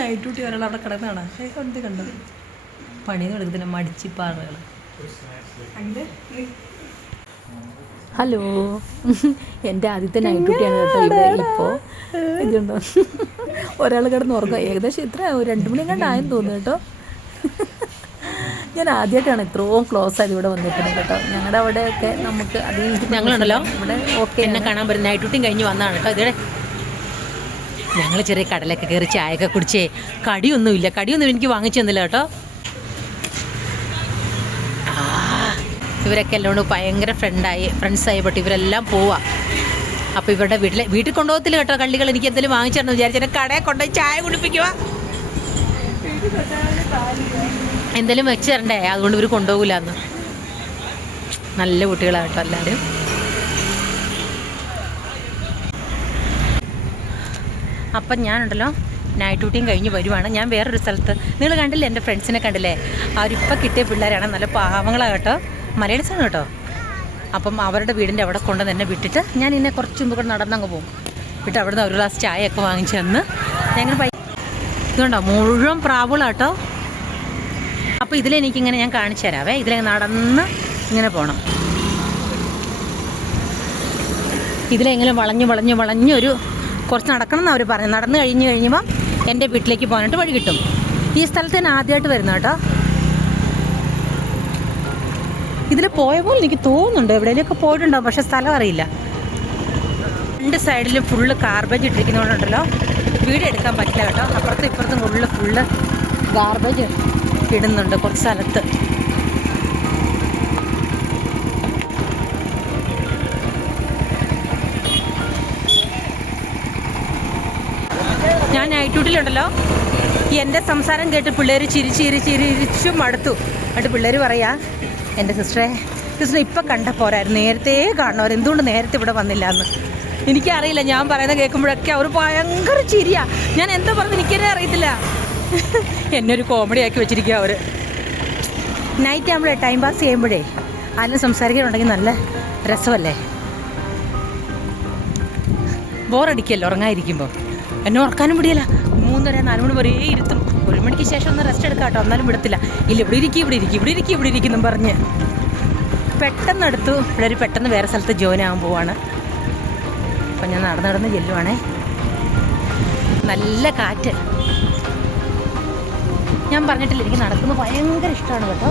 Night duty ഒരാൾ അവിടെ കിടക്കുന്നതാണ് എന്ത് കണ്ടത് പണിയൊന്നും എടുക്കത്തില്ല മടിച്ചിപ്പാറുകൾ ഹലോ. എന്റെ ആദ്യത്തെ നൈറ്റ് ഡ്യൂട്ടിയാണ് കേട്ടോ ഇപ്പോൾ ഇതുണ്ടോ? ഒരാൾ കിടന്ന് ഉറങ്ങും ഏകദേശം ഇത്ര ഒരു രണ്ട് മണി കണ്ടായെന്ന് തോന്നുന്നു കേട്ടോ. ഞാൻ ആദ്യമായിട്ടാണ് ഇത്രയും ക്ലോസ് ആയത് ഇവിടെ വന്നിട്ടുണ്ട് കേട്ടോ. ഞങ്ങളുടെ അവിടെയൊക്കെ നമുക്ക് അധികം ഞങ്ങളുണ്ടല്ലോ. ഇവിടെ ഓക്കെ എന്നെ കാണാൻ പറ്റും നൈറ്റ് ഡ്യൂട്ടിയും കഴിഞ്ഞ് വന്നതാണ് കേട്ടോ. ഇതിടെ ഞങ്ങൾ ചെറിയ കടലൊക്കെ കയറി ചായയൊക്കെ കുടിച്ചേ. കടിയൊന്നുമില്ല. കടിയൊന്നും എനിക്ക് വാങ്ങിച്ചു തന്നില്ല കേട്ടോ. ഇവരൊക്കെ എല്ലാം ഭയങ്കര ഫ്രണ്ടായി ഫ്രണ്ട്സായി ബട്ട് ഇവരെല്ലാം പോവാ. അപ്പോൾ ഇവരുടെ വീട്ടിലെ വീട്ടിൽ കൊണ്ടുപോകത്തില്ല കേട്ടോ കള്ളികൾ. എനിക്ക് എന്തെങ്കിലും വാങ്ങിച്ചു തരണം വിചാരിച്ചു കടയെ കൊണ്ടുപോയി ചായ കുടിപ്പിക്കുക എന്തെങ്കിലും വെച്ച് തരണ്ടേ? അതുകൊണ്ട് ഇവർ കൊണ്ടുപോകില്ല നല്ല കുട്ടികളാണ് കേട്ടോ എല്ലാവരും. അപ്പം ഞാനുണ്ടല്ലോ നൈറ്റ് ഡ്യൂട്ടിയും കഴിഞ്ഞ് വരുവാണ്. ഞാൻ വേറൊരു സ്ഥലത്ത് നിങ്ങൾ കണ്ടില്ലേ എന്റെ ഫ്രണ്ട്സിനെ കണ്ടില്ലേ? അവരിപ്പോൾ കിട്ടിയ പിള്ളേരാണ് നല്ല പാവങ്ങളാണ് കേട്ടോ. മലയാളിസാണ് കേട്ടോ. അപ്പം അവരുടെ വീടിന്റെ അവിടെ കൊണ്ട് തന്നെ വിട്ടിട്ട് ഞാൻ ഇന്നെ കുറച്ച് മുമ്പ് കൂടെ നടന്നങ്ങ് പോകും. വിട്ട് അവിടുന്ന് ഒരു ഗ്ലാസ് ചായയൊക്കെ വാങ്ങിച്ച് തന്ന് ഞങ്ങൾ പൈ ഇതുണ്ടോ? മുഴുവൻ പ്രാവുകളാട്ടോ അപ്പോൾ ഇതിലെനിക്കിങ്ങനെ ഞാൻ കാണിച്ചു തരാവേ. ഇതിലെ നടന്ന് ഇങ്ങനെ പോകണം ഇതിലെങ്ങനെ വളഞ്ഞ് വളഞ്ഞ് വളഞ്ഞൊരു കുറച്ച് നടക്കണം എന്ന് അവർ പറഞ്ഞു. നടന്നു കഴിഞ്ഞ് കഴിയുമ്പം എന്റെ വീട്ടിലേക്ക് പോകാനായിട്ട് വഴി കിട്ടും. ഈ സ്ഥലത്ത് ഞാൻ ആദ്യമായിട്ട് വരുന്ന കേട്ടോ. ഇതിൽ പോയ പോലെ എനിക്ക് തോന്നുന്നുണ്ട്. എവിടെയെങ്കിലുമൊക്കെ പോയിട്ടുണ്ടാവും പക്ഷേ സ്ഥലം അറിയില്ല. രണ്ട് സൈഡിലും ഫുള്ള് ഗാർബേജ് ഇട്ടിരിക്കുന്നതുകൊണ്ടുണ്ടല്ലോ. വീട് എടുക്കാൻ പറ്റില്ല കേട്ടോ. അപ്പുറത്തും ഇപ്പുറത്തും ഫുള്ള് ഫുള്ള് ഗാർബേജ് ഇടുന്നുണ്ട് കുറച്ച് സ്ഥലത്ത്. നൈറ്റ് ഡ്യൂട്ടിയിലുണ്ടല്ലോ ഈ എന്റെ സംസാരം കേട്ട് പിള്ളേർ ചിരി ചിരി ചിരിച്ചും മടുത്തു. എന്നിട്ട് പിള്ളേർ പറയാ എന്റെ സിസ്റ്ററെ സിസ്റ്റർ ഇപ്പം കണ്ട പോരായിരുന്നു. നേരത്തെ കാണുന്നവർ എന്തുകൊണ്ട് നേരത്തെ ഇവിടെ വന്നില്ല എന്ന് എനിക്കറിയില്ല. ഞാൻ പറയുന്നത് കേൾക്കുമ്പോഴൊക്കെ അവർ ഭയങ്കര ചിരിയാ. ഞാൻ എന്താ പറഞ്ഞത് എനിക്കെന്നെ അറിയത്തില്ല. എന്നെ ഒരു കോമഡി ആക്കി വെച്ചിരിക്കുക അവർ നൈറ്റ് ആകുമ്പോഴേ ടൈം പാസ് ചെയ്യുമ്പോഴേ ആരും സംസാരിക്കാനുണ്ടെങ്കിൽ നല്ല രസമല്ലേ? ബോറടിക്കല്ലോ ഉറങ്ങാതിരിക്കുമ്പോൾ എന്നെ ഉറക്കാനും പിടിയല്ല. മൂന്നര നാല് മണി വരെ ഇരുത്തും ഒരു മണിക്ക് ശേഷം ഒന്ന് റെസ്റ്റ് എടുക്കാം കേട്ടോ. എന്നാലും വിടത്തില്ല. ഇല്ല ഇവിടെ ഇരിക്കും ഇവിടെ ഇരിക്കും ഇവിടെ ഇരിക്കും ഇവിടെ ഇരിക്കുന്നു പറഞ്ഞ്. പെട്ടെന്ന് എടുത്തു പിള്ളേർ പെട്ടെന്ന് വേറെ സ്ഥലത്ത് ജോയിൻ ആകാൻ പോവാണ്. അപ്പം ഞാൻ നടന്ന് നടന്ന് ചെല്ലുവാണേ. നല്ല കാറ്റ്. ഞാൻ പറഞ്ഞിട്ടില്ല എനിക്ക് നടക്കുന്നത് ഭയങ്കര ഇഷ്ടമാണ് കേട്ടോ.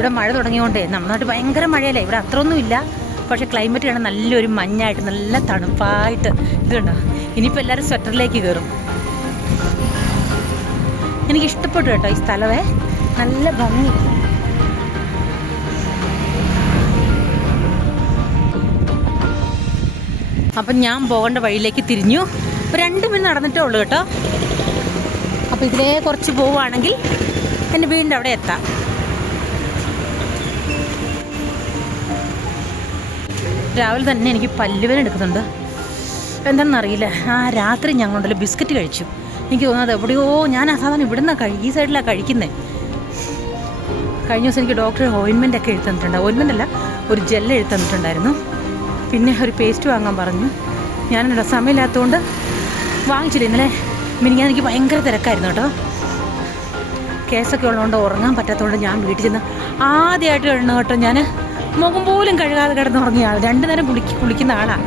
ഇവിടെ മഴ തുടങ്ങിയോണ്ടേ നമ്മുടെ നാട്ടിൽ ഭയങ്കര മഴയല്ലേ? ഇവിടെ അത്രയൊന്നുമില്ല പക്ഷെ ക്ലൈമറ്റ് കാണാൻ നല്ലൊരു മഞ്ഞായിട്ട് നല്ല തണുപ്പായിട്ട് ഇത് കണ്ടോ? ഇനിയിപ്പോൾ എല്ലാവരും സ്വെറ്ററിലേക്ക് കയറും എനിക്ക് ഇഷ്ടപ്പെട്ടു കേട്ടോ ഈ സ്ഥലമേ. നല്ല ഭംഗി. അപ്പം ഞാൻ പോകേണ്ട വഴിയിലേക്ക് തിരിഞ്ഞു. രണ്ട് മിനിറ്റ് നടന്നിട്ടേ ഉള്ളൂ കേട്ടോ. അപ്പോൾ ഇതിലേ കുറച്ച് പോവുകയാണെങ്കിൽ എന്റെ വീണ്ടും അവിടെ എത്താം. രാവിലെ തന്നെ എനിക്ക് പല്ലുവേന എടുക്കുന്നുണ്ട്. എന്താണെന്നറിയില്ല ആ രാത്രി ഞങ്ങളുണ്ടല്ലോ ബിസ്ക്കറ്റ് കഴിച്ചു. എനിക്ക് തോന്നുന്നത് എവിടെയോ ഞാൻ സാധാരണ ഇവിടെ നിന്നാണ് കഴി ഈ സൈഡിലാണ് കഴിക്കുന്നത് കഴിഞ്ഞ ദിവസം എനിക്ക് ഡോക്ടർ ഓയിൻമെന്റ് ഒക്കെ എഴുതി തന്നിട്ടുണ്ട്. ഓയിൻമെന്റ് അല്ല ഒരു ജെല്ല് എഴുതി തന്നിട്ടുണ്ടായിരുന്നു. പിന്നെ ഒരു പേസ്റ്റ് വാങ്ങാൻ പറഞ്ഞു. ഞാൻ ഞാനുണ്ടോ സമയമില്ലാത്തതുകൊണ്ട് വാങ്ങിച്ചില്ല. ഇന്നലെ മിനിങ്ങാൻ എനിക്ക് ഭയങ്കര തിരക്കായിരുന്നു കേട്ടോ. കേസൊക്കെ ഉള്ളതുകൊണ്ട് ഉറങ്ങാൻ പറ്റാത്തതുകൊണ്ട് ഞാൻ വീട്ടിൽ ചെന്ന് ആദ്യമായിട്ട് കിടന്നു കേട്ടോ ഞാൻ മുഖം പോലും കഴുകാതെ കിടന്നുറങ്ങിയ ആൾ രണ്ടു നേരം കുളിക്ക് കുളിക്കുന്ന ആളാണ്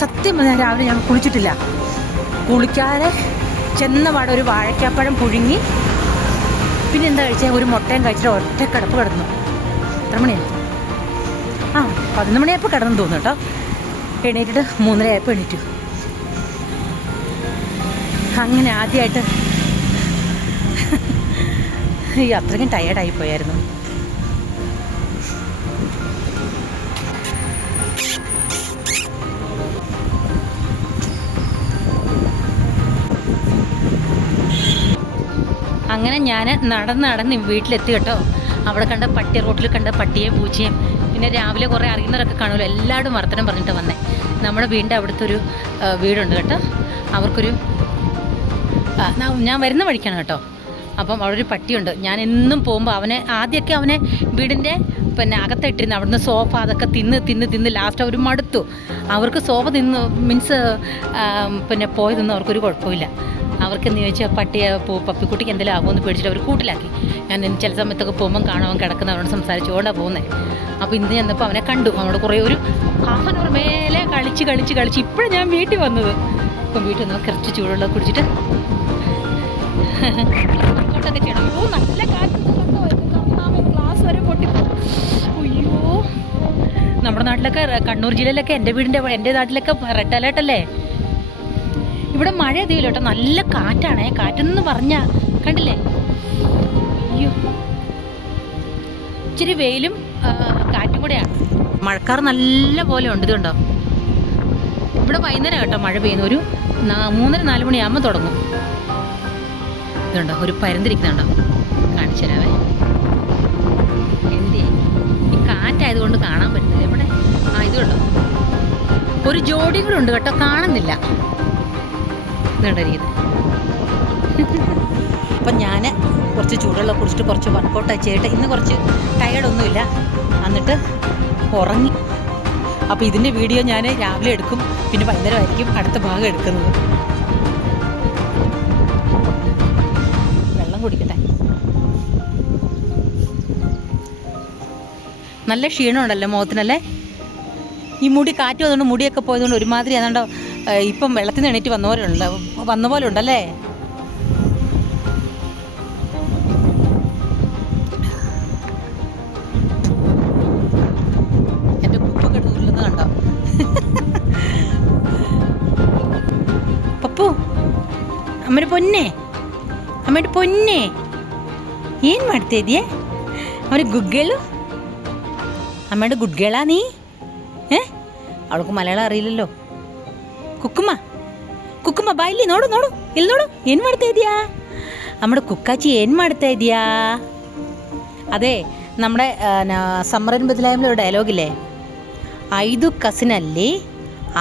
സത്യം പറഞ്ഞാൽ രാവിലെ ഞാൻ കുളിച്ചിട്ടില്ല. കുളിക്കാതെ ചെന്ന പാടെ ഒരു വാഴയ്ക്കാപ്പഴം പുഴുങ്ങി പിന്നെ എന്താ കഴിച്ചാൽ ഒരു മുട്ടയും കഴിച്ചിട്ട് ഒറ്റ കിടപ്പ് കിടന്നു. എത്ര മണിയായി? ആ പതിനൊന്ന് മണിയായപ്പോൾ കിടന്നു തോന്നുന്നു കേട്ടോ. എണീറ്റിട്ട് മൂന്നരയായപ്പോൾ എണീറ്റു. അങ്ങനെ ആദ്യമായിട്ട് അത്രയ്ക്കും ടയേർഡായി പോയായിരുന്നു. അങ്ങനെ ഞാൻ നടന്ന് നടന്ന് വീട്ടിലെത്തി കേട്ടോ. അവിടെ കണ്ട പട്ടി റോട്ടിൽ കണ്ട പട്ടിയെ പൂച്ചയും പിന്നെ രാവിലെ കുറേ അറിയുന്നവരൊക്കെ കാണുമല്ലോ. എല്ലാവരും വർത്തനം പറഞ്ഞിട്ട് വന്നേ. നമ്മുടെ വീടിന്റെ അവിടുത്തെ ഒരു വീടുണ്ട് കേട്ടോ. അവർക്കൊരു ഞാൻ വരുന്ന വഴിക്കാണ് കേട്ടോ. അപ്പം അവിടെ ഒരു പട്ടിയുണ്ട്. ഞാൻ എന്നും പോകുമ്പോൾ അവനെ ആദ്യമൊക്കെ അവനെ വീടിന്റെ പിന്നെ അകത്തിട്ടിരുന്ന് അവിടുന്ന് സോഫ അതൊക്കെ തിന്ന് തിന്ന് തിന്ന് ലാസ്റ്റ് അവർ മടുത്തു. അവർക്ക് സോഫ തിന്ന് മീൻസ് പിന്നെ പോയതൊന്നും അവർക്കൊരു കുഴപ്പമില്ല. അവർക്ക് എന്ന് ചോദിച്ചാൽ പട്ടിയെ പോ പപ്പിക്കുട്ടിക്ക് എന്തെങ്കിലും ആകുമെന്ന് പേടിച്ചിട്ട് അവർ കൂട്ടിലാക്കി. ഞാൻ ചില സമയത്തൊക്കെ പോകുമ്പം കാണാൻ അവരോട് സംസാരിച്ചു സംസാരിച്ചുകൊണ്ടാണ് പോകുന്നത് അപ്പോൾ ഇന്ന് ചെന്നപ്പോൾ അവനെ കണ്ടു. അവിടെ കുറേ ഒരു ഹാഫ് ആൻ അവർ മേലെ കളിച്ച് കളിച്ച് കളിച്ച് ഇപ്പോഴും ഞാൻ വീട്ടിൽ വന്നത്. ഇപ്പം വീട്ടിൽ നിന്ന് കുറച്ച് ചൂടുള്ള കുടിച്ചിട്ട് നല്ല വരെ അയ്യോ. നമ്മുടെ നാട്ടിലൊക്കെ കണ്ണൂർ ജില്ലയിലൊക്കെ എന്റെ വീടിന്റെ എന്റെ നാട്ടിലൊക്കെ റെഡ് അലേർട്ട് അല്ലേ? ഇവിടെ മഴ അധികമില്ല കേട്ടോ. നല്ല കാറ്റാണ്. കാറ്റെന്ന് പറഞ്ഞ കണ്ടില്ലേ? അയ്യോ. ഇച്ചിരി വെയിലും കാറ്റും കൂടെയാണ്. മഴക്കാർ നല്ല പോലെ ഉണ്ട്. ഇതുണ്ടോ? ഇവിടെ വൈകുന്നേരം കേട്ടോ മഴ പെയ്യുന്ന. ഒരു മൂന്നര നാല് മണിയാകുമ്പോൾ തുടങ്ങും. ഇതുണ്ടോ? ഒരു പരന്തിരിക്കുന്നുണ്ടോ കാണിച്ചു തരാവേ. എന്തേ ഈ കാറ്റായതുകൊണ്ട് കാണാൻ പറ്റുന്നില്ല. ഇവിടെ ആ ഇതുണ്ടോ? ഒരു ജോഡി കൂടെ ഉണ്ട് കേട്ടോ. കാണുന്നില്ല. ഇതുകൊണ്ടിരിക്കുന്നത് അപ്പം ഞാൻ കുറച്ച് ചൂടുവെള്ളം കുടിച്ചിട്ട് കുറച്ച് വർക്കൗട്ട് ചെയ്തിട്ട് ഇന്ന് കുറച്ച് ടയേർഡൊന്നുമില്ല എന്നിട്ട് ഉറങ്ങി. അപ്പോൾ ഇതിന്റെ വീഡിയോ ഞാൻ രാവിലെ എടുക്കും. പിന്നെ വൈകുന്നേരമായിരിക്കും അടുത്ത ഭാഗം എടുക്കുന്നത്. വെള്ളം കുടിക്കട്ടെ. നല്ല ക്ഷീണമുണ്ടല്ലോ മുഖത്തിനല്ലേ? ഈ മുടി കാറ്റ് വന്നുകൊണ്ട് മുടിയൊക്കെ പോയതുകൊണ്ട് ഒരുമാതിരി ഏതാണ്ടോ ഇപ്പം വെള്ളത്തിൽ നിന്ന് എണീറ്റ് വന്നവരുണ്ട്. വന്ന പോലെ ഉണ്ടല്ലേ എന്റെ കുപ്പൊക്കെ ഉരുളുന്നത് കണ്ടോ? പപ്പു അമ്മയുടെ പൊന്നെ അമ്മയുടെ പൊന്നെ. ഏൻ ಮಾಡ್ತಾ അവർ ಅವ್ರಿಗೆ ഗുഡ്ഗേളു അമ്മയുടെ ഗുഡ്ഗേളാ നീ? ഏ? അവൾക്ക് മലയാളം അറിയില്ലല്ലോ. ಕುಕ್ಕುಮ್ಮ ಕುಕ್ಕುಮ್ಮ ಬಾ ಇಲ್ಲಿ, ನೋಡು ನೋಡು. ಇಲ್ಲಿ ನೋಡು, ಏನು ಮಾಡ್ತಾ ಇದೀಯಾ? നമ്മുടെ കുക്കാച്ചി ഏൻ മടുത്തതിയാ അതെ നമ്മുടെ സമ്മറൻ ബദലായ ಡೈಲಾಗ್ ಡೈಲಾಗಿല്ലേ ಐದು ಕಸಿನಲ್ಲಿ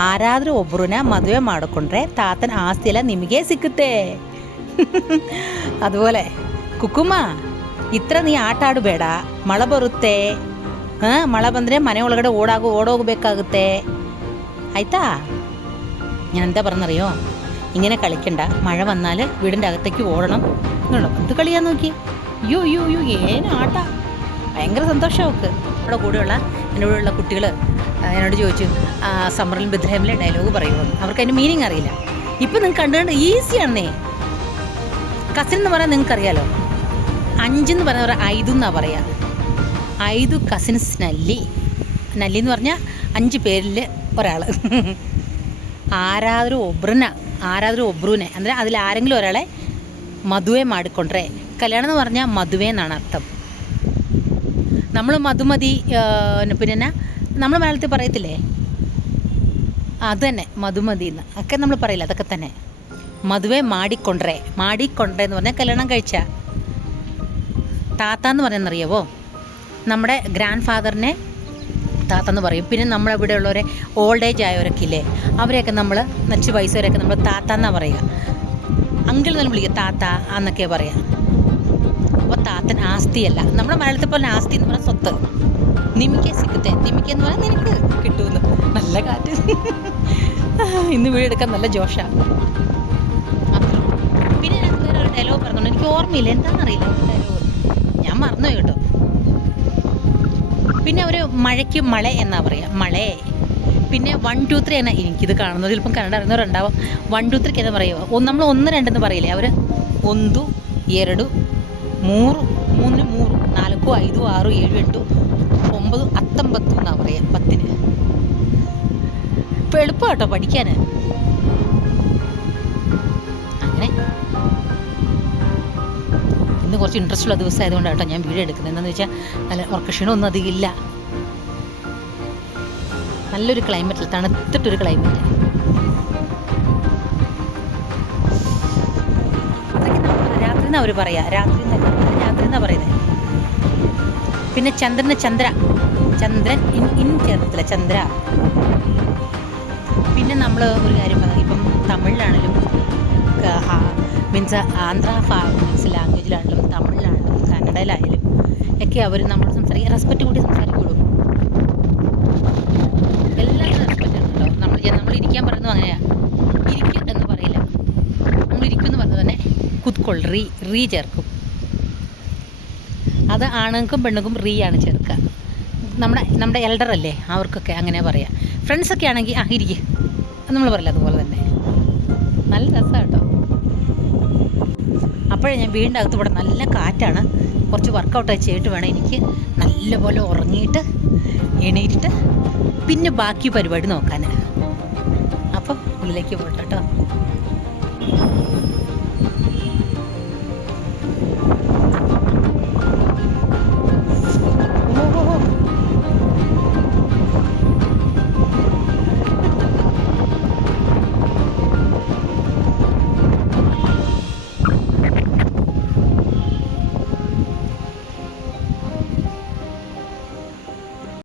ಆರಾದರೂ ಒಬ್ಬರನ್ನ ಮದುವೆ ಮಾಡಿಕೊಂಡ್ರೆ ತಾತನ ಆಸ್ತಿ ಎಲ್ಲ ನಿಮಗೆ ಸಿಕ್ಕುತ್ತೆ. അതുപോലെ ಕುಕುಮ ಇತ್ರ ನೀ ಆಟ ಆಡಬೇಡ, ಮಳೆ ಬರುತ್ತೆ. ಹಾಂ, ಮಳೆ ಬಂದರೆ ಮನೆ ಒಳಗಡೆ ಓಡಾಗು, ಓಡೋಗಬೇಕಾಗುತ್ತೆ. ಆಯಿತಾ? ഞാൻ എന്താ പറഞ്ഞറിയോ? ഇങ്ങനെ കളിക്കണ്ട. മഴ വന്നാൽ വീടിന്റെ അകത്തേക്ക് ഓടണം. എന്നുള്ളൂ എന്ത് കളിയാ നോക്കി അയ്യോ അയ്യോ അയ്യോ ഏനാട്ടാ ഭയങ്കര സന്തോഷം അവൾക്ക് അവിടെ കൂടെയുള്ള എന്റെ കൂടെയുള്ള കുട്ടികൾ എന്നോട് ചോദിച്ചു സമ്മറിൽ ബദ്രഹമിലെ ഡയലോഗ് പറയുമോ അവർക്ക് അതിന്റെ മീനിങ് അറിയില്ല. ഇപ്പം നിങ്ങൾക്ക് കണ്ടുകൊണ്ട് ഈസിയാണേ കസിൻ എന്ന് പറയാൻ നിങ്ങൾക്കറിയാലോ? അഞ്ചെന്ന് പറയുന്നവർ ഐതു എന്നാണ് പറയുക ഐതു കസിൻസ് നല്ലി നല്ലി എന്ന് പറഞ്ഞാൽ അഞ്ച് പേരിൽ ഒരാൾ ആരാതൊരു ഒബ്രന ആരാതൊരു ഒബ്രുവിനെ ಅಂದರೆ അതിൽ ആരെങ്കിലും ഒരാളെ മധുവെ മാടിക്കൊണ്ടേ കല്യാണം എന്ന് പറഞ്ഞാൽ മധുവേ എന്നാണ് അർത്ഥം നമ്മൾ മധുമതി ആ, പിന്നെ നമ്മൾ മലയാളത്തിൽ പറയത്തില്ലേ അത് തന്നെ മധുമതി എന്ന് ഒക്കെ നമ്മൾ പറയില്ല അതൊക്കെ തന്നെ മധുവെ മാടിക്കൊണ്ടേ മാടിക്കൊണ്ടേ എന്ന് പറഞ്ഞാൽ കല്യാണം കഴിച്ച താത്ത എന്ന് പറയുന്നറിയാവോ നമ്മുടെ ഗ്രാൻഡ് ഫാദറിനെ താത്തെന്ന് പറയും. പിന്നെ നമ്മളിവിടെ ഉള്ളവരെ ഓൾഡ് ഏജ് ആയവരൊക്കെ ഇല്ലേ അവരെയൊക്കെ നമ്മൾ നച്ചു വയസ്സുവരെയൊക്കെ നമ്മൾ താത്ത എന്നാണ് പറയുക. അങ്കിൾ എന്ന് വിളിക്കുക താത്ത എന്നൊക്കെ പറയാം. അപ്പോൾ താത്തൻ ആസ്തിയല്ല. നമ്മുടെ മലയാളത്തിൽ പോലെ ആസ്തി എന്ന് പറഞ്ഞാൽ സ്വത്ത്. നിമിക്കെ സിക്കത്തെ നിമിക്ക എന്ന് പറഞ്ഞാൽ നിനക്ക് കിട്ടുമെന്ന്. നല്ല കാറ്റ്. ഇന്ന് വീടെടുക്കാൻ നല്ല ജോഷാണ് പിന്നെ വേറെ ഒരു ഡയലോഗ് പറഞ്ഞോണ്ട് എനിക്ക് ഓർമ്മയില്ല. എന്താണെന്നറിയില്ല ഡയലോഗ് മഴയ്ക്ക് മഴ എന്നാ പറയുക മഴേ പിന്നെ വൺ ടു ത്രീ എന്നാ എനിക്കിത് കാണുന്നത്. ചിലപ്പം കന്നഡ അറിയുന്നവരുണ്ടാവും വൺ ടു ത്രീക്ക് എന്താ പറയുക? നമ്മൾ ഒന്ന് രണ്ടെന്ന് പറയില്ലേ? അവർ ഒന്നു എരടു മൂറു മൂന്ന് മൂറ് നാലുക്കോ ഐതു ആറു ഏഴു എട്ടു ഒമ്പത് അത്തമ്പത്തു എന്നാ പറയുക പത്തിന്. ഇപ്പം എളുപ്പമാട്ടോ പഠിക്കാൻ. അങ്ങനെ. ഇന്ന് കുറച്ച് ഇൻട്രസ്റ്റ് ഉള്ള ദിവസമായതുകൊണ്ട് കേട്ടോ ഞാൻ വീഡിയോ എടുക്കുന്നത്. എന്താണെന്ന് വെച്ചാൽ നല്ല ഒർക്കഷനൊന്നും അധികം ഇല്ല. നല്ലൊരു ക്ലൈമറ്റിൽ തണുത്തിട്ടൊരു ക്ലൈമറ്റ് രാത്രി എന്നാ അവർ പറയാ? രാത്രി രാത്രി എന്നാ പറയുന്നത് പിന്നെ ചന്ദ്രന് ചന്ദ്ര ചന്ദ്രൻ ഇൻ ഇൻ ചേർത്തില്ല ചന്ദ്ര. പിന്നെ നമ്മൾ ഒരു കാര്യം പറയാം ഇപ്പം തമിഴിലാണെങ്കിലും മീൻസ് ആന്ധ്ര മീൻസ് ലാംഗ്വേജിലാണെങ്കിലും തമിഴിലാണെങ്കിലും കന്നഡയിലായാലും ഒക്കെ അവർ നമ്മൾ സംസാരിക്കുക റെസ്പെക്റ്റ് കൂടി സംസാരിക്കുള്ളൂ എല്ലാവരും റെസ്പെക്റ്റ് ആണ് കേട്ടോ നമ്മൾ നമ്മൾ ഇരിക്കാൻ പറയുന്നത് അങ്ങനെയാണ് ഇരിക്കും എന്ന് പറയില്ല. നമ്മൾ ഇരിക്കും എന്ന് പറഞ്ഞത് തന്നെ കുത്കൊൾ റീ റീ ചേർക്കും. അത് ആണുങ്ങൾക്കും പെണ്ണുങ്ങൾക്കും റീ ആണ് ചേർക്കുക. നമ്മുടെ നമ്മുടെ എൽഡർ അല്ലേ അവർക്കൊക്കെ അങ്ങനെ പറയാം. ഫ്രണ്ട്സൊക്കെ ആണെങ്കിൽ ആ ഇരിക്കുക നമ്മൾ പറയില്ല അതുപോലെ തന്നെ. നല്ല രസമാണ് കേട്ടോ. അപ്പോഴേ ഞാൻ വീടിന്റെ അകത്ത് ഇവിടെ നല്ല കാറ്റാണ്. കുറച്ച് വർക്കൗട്ട് ചെയ്തിട്ട് വേണം എനിക്ക് നല്ലപോലെ ഉറങ്ങിയിട്ട് എണീറ്റിട്ട് പിന്നെ ബാക്കി പരിപാടി നോക്കാൻ ഉള്ളിലേക്ക് പോട്ടെ കേട്ടോ